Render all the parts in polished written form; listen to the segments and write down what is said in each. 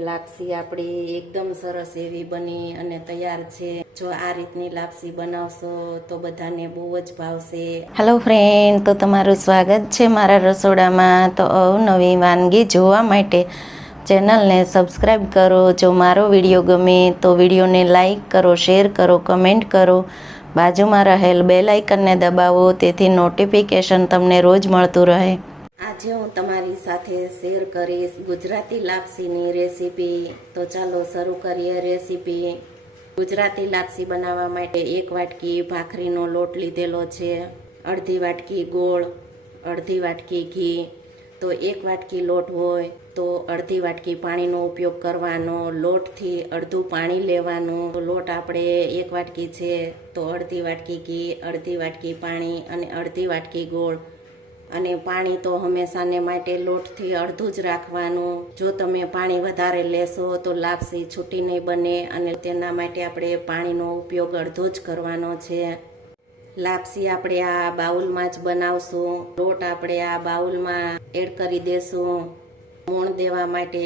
લાપસી આપણી એકદમ સરસ એવી બની અને તૈયાર છે। જો આ રીતની લાપસી બનાવશો તો બધાને બહુ જ ભાવશે। હેલો ફ્રેન્ડ, તો તમારું સ્વાગત છે મારા રસોડામાં। તો અવનવી વાનગી જોવા માટે ચેનલને સબસ્ક્રાઈબ કરો। જો મારો વિડીયો ગમે તો વિડીયોને લાઈક કરો, શેર કરો, કમેન્ટ કરો। બાજુમાં રહેલ બેલ આઇકનને દબાવો તેથી નોટિફિકેશન તમને રોજ મળતું રહે। આજે હું તમારી સાથે શેર કરીશ ગુજરાતી લાપસીની રેસીપી। તો ચાલો શરૂ કરીએ રેસીપી। ગુજરાતી લાપસી બનાવવા માટે 1 વાટકી ભાખરીનો લોટ લીધેલો છે, અડધી વાટકી ગોળ, અડધી વાટકી ઘી। તો 1 વાટકી લોટ હોય તો અડધી વાટકી પાણીનો ઉપયોગ કરવાનો। લોટથી અડધું પાણી લેવાનું। તો લોટ આપણે 1 વાટકી છે તો અડધી વાટકી ઘી, અડધી વાટકી પાણી અને અડધી વાટકી ગોળ। અને પાણી તો હંમેશાને માટે લોટથી અડધું જ રાખવાનું। જો તમે પાણી વધારે લેશો તો લાપસી છૂટી નહીં બને અને તેના માટે આપણે પાણીનો ઉપયોગ અડધો જ કરવાનો છે। લાપસી આપણે આ બાઉલમાં જ બનાવશું। લોટ આપણે આ બાઉલમાં એડ કરી દેશું। મોણ દેવા માટે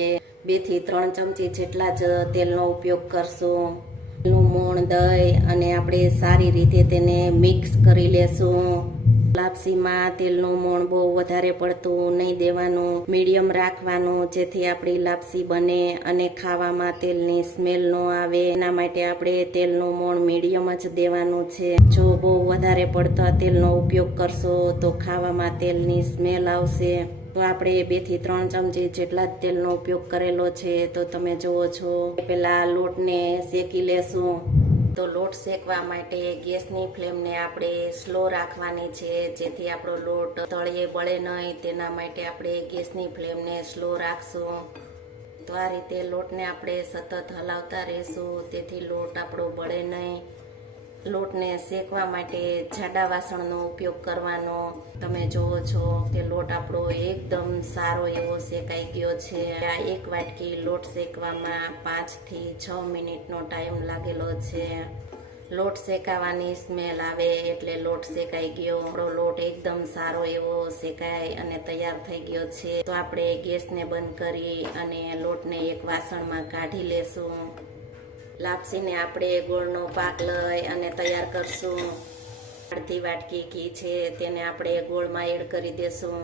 2 થી 3 ચમચી જેટલા જ તેલનો ઉપયોગ કરશું। તેલનું મોણ દઈ અને આપણે સારી રીતે તેને મિક્સ કરી લેશું। લાપસીમાં તેલનું મોણ બહુ વધારે પડતું નહીં દેવાનું, મીડિયમ રાખવાનું, જેથી આપણી લાપસી બને અને ખાવામાં તેલની સ્મેલ ન આવે। એના માટે આપણે તેલનું મોણ મીડિયમ જ દેવાનું છે। જો બહુ વધારે પડતા તેલનો ઉપયોગ કરશો તો ખાવામાં તેલની સ્મેલ આવશે। તો આપણે 2 થી 3 ચમચી જેટલા જ તેલનો ઉપયોગ કરેલો છે। તો તમે જુઓ છો પેલા લોટને શેકી લેશું। તો લોટ શેકવા માટે ગેસની ફ્લેમને આપણે સ્લો રાખવાની છે, જેથી આપણો લોટ તળિયે બળે નહીં। તેના માટે આપણે ગેસની ફ્લેમને સ્લો રાખશું। તો આ રીતે લોટને આપણે સતત હલાવતા રહેશું, તેથી લોટ આપણો બળે નહીં। લોટને શેકવા માટે જાડા વાસણનો ઉપયોગ કરવાનો। તમે જુઓ છો કે લોટ આપણો એકદમ સારો એવો શેકાઈ ગયો છે। આ 1 વાટકી લોટ શેકવામાં 5 થી 6 મિનિટનો ટાઈમ લાગેલો છે। લોટ શેકાવાની સ્મેલ આવે એટલે લોટ શેકાઈ ગયો। આપણો લોટ એકદમ સારો એવો શેકાઈ અને તૈયાર થઈ ગયો છે। તો આપણે ગેસને બંધ કરી અને લોટને એક વાસણમાં કાઢી લેશું। લાપસીને આપણે ગોળનો પાક લઈ અને તૈયાર કરશું। અડધી વાટકી ઘી છે તેને આપણે ગોળમાં એડ કરી દેશું।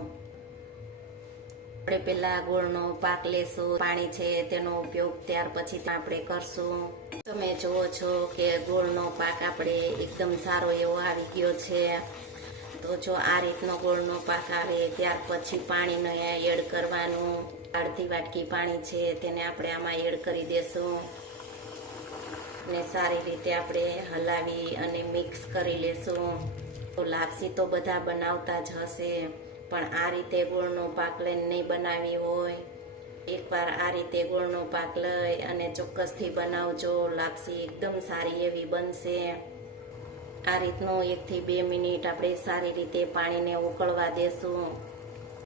આપણે પેલા ગોળનો પાક લેશું, પાણી છે તેનો ઉપયોગ ત્યાર પછી આપણે કરશું। તમે જુઓ છો કે ગોળનો પાક આપણે એકદમ સારો એવો આવી ગયો છે। તો જો આ રીતનો ગોળનો પાક આવે ત્યાર પછી પાણીને એડ કરવાનું। અડધી વાટકી પાણી છે તેને આપણે આમાં એડ કરી દેશું ને સારી રીતે આપણે હલાવી અને મિક્સ કરી લેશું। તો લાપસી તો બધા બનાવતા જ હશે, પણ આ રીતે ગોળનો પાક લઈને નહીં બનાવી હોય, એકવાર આ રીતે ગોળનો પાક લઈ અને ચોક્કસથી બનાવજો। લાપસી એકદમ સારી એવી બનશે। આ રીતનું 1 થી 2 મિનિટ આપણે સારી રીતે પાણીને ઉકળવા દેશું।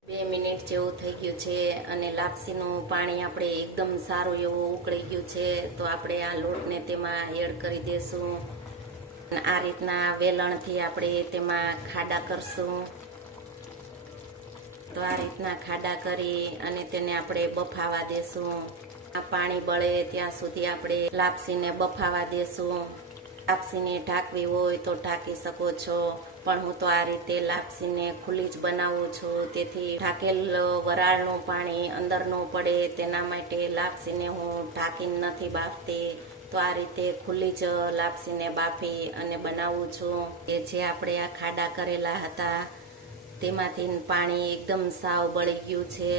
2 મિનિટ જેવું થઈ ગયું છે અને લાપસીનું પાણી આપણે એકદમ સારું એવું ઉકળી ગયું છે। તો આપણે આ લોટને તેમાં એડ કરી દેશું। આ રીતના વેલણથી આપણે તેમાં ખાડા કરશું। તો આ રીતના ખાડા કરી અને તેને આપણે બફાવા દેશું। આ પાણી બળે ત્યાં સુધી આપણે લાપસીને બફાવા દેશું। લાપસીને ઢાંકવી હોય તો ઢાંકી શકો છો, પણ હું તો આ રીતે લાપસીને ખુલ્લી જ બનાવું છું, તેથી ઢાંકેલ વરાળનું પાણી અંદર ન પડે તેના માટે લાપસીને હું ઢાંકીને નથી બાફતી। તો આ રીતે ખુલ્લી જ લાપસીને બાફી અને બનાવું છું। કે જે આપણે આ ખાડા કરેલા હતા તેમાંથી પાણી એકદમ સાવ બળી ગયું છે।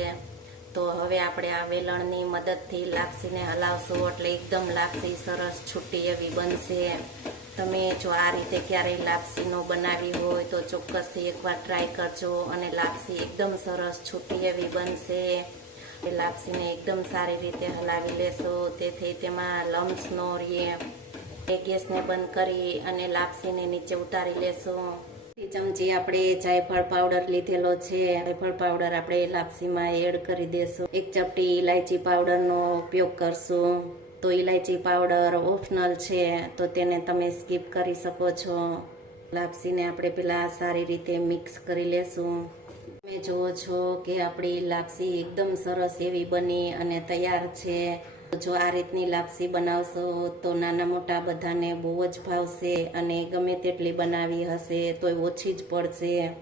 તો હવે આપણે આ વેલણની મદદથી લાપસીને હલાવશું એટલે એકદમ લાપસી સરસ છૂટી એવી બનશે। તમે જો આ રીતે ક્યારેય લાપસી ન બનાવી હોય તો ચોક્કસથી એકવાર ટ્રાય કરજો અને લાપસી એકદમ સરસ છૂટી એવી બનશે। લાપસીને એકદમ સારી રીતે હલાવી લેશો તેથી તેમાં લમ્સ ન રહે। ગેસને બંધ કરી અને લાપસીને નીચે ઉતારી લેશું। ચમચી આપણે જાયફળ પાવડર લીધેલો છે, જાયફળ પાવડર આપણે લાપસીમાં એડ કરી દેશું। 1 ચપટી ઇલાયચી પાવડરનો ઉપયોગ કરશું। તો ઇલાયચી પાવડર ઓપ્શનલ છે, તો તેને તમે સ્કીપ કરી શકો છો। લાપસીને આપણે પેલા સારી રીતે મિક્સ કરી લેશું। તમે જુઓ છો કે આપણી લાપસી એકદમ સરસ એવી બની અને તૈયાર છે. જો આ રીતની લાપસી બનાવશો તો નાના મોટા બધાને બહુ જ ભાવશે અને ગમે તેટલી બનાવી હશે તોય ઓછી જ પડશે.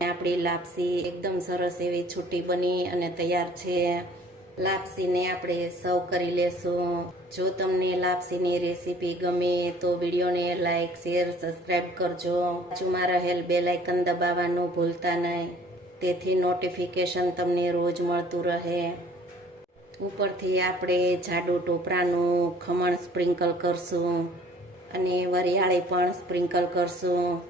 આપણી લાપસી એકદમ સરસ એવી છૂટી બની અને તૈયાર છે. લાપસીને આપણે સર્વ કરી લેશું. જો તમને લાપસીની રેસીપી ગમે તો વિડીયોને લાઈક, શેર, સબસ્ક્રાઈબ કરજો. બાજુમાં રહેલ બેલ આઇકન દબાવવાનું ભૂલતા નહીં, તેથી નોટિફિકેશન તમને રોજ મળતું રહે. ઉપરથી આપણે જાડું ટોપરાનું ખમણ સ્પ્રિંકલ કરશું અને વરિયાળી પણ સ્પ્રિંકલ કરશું.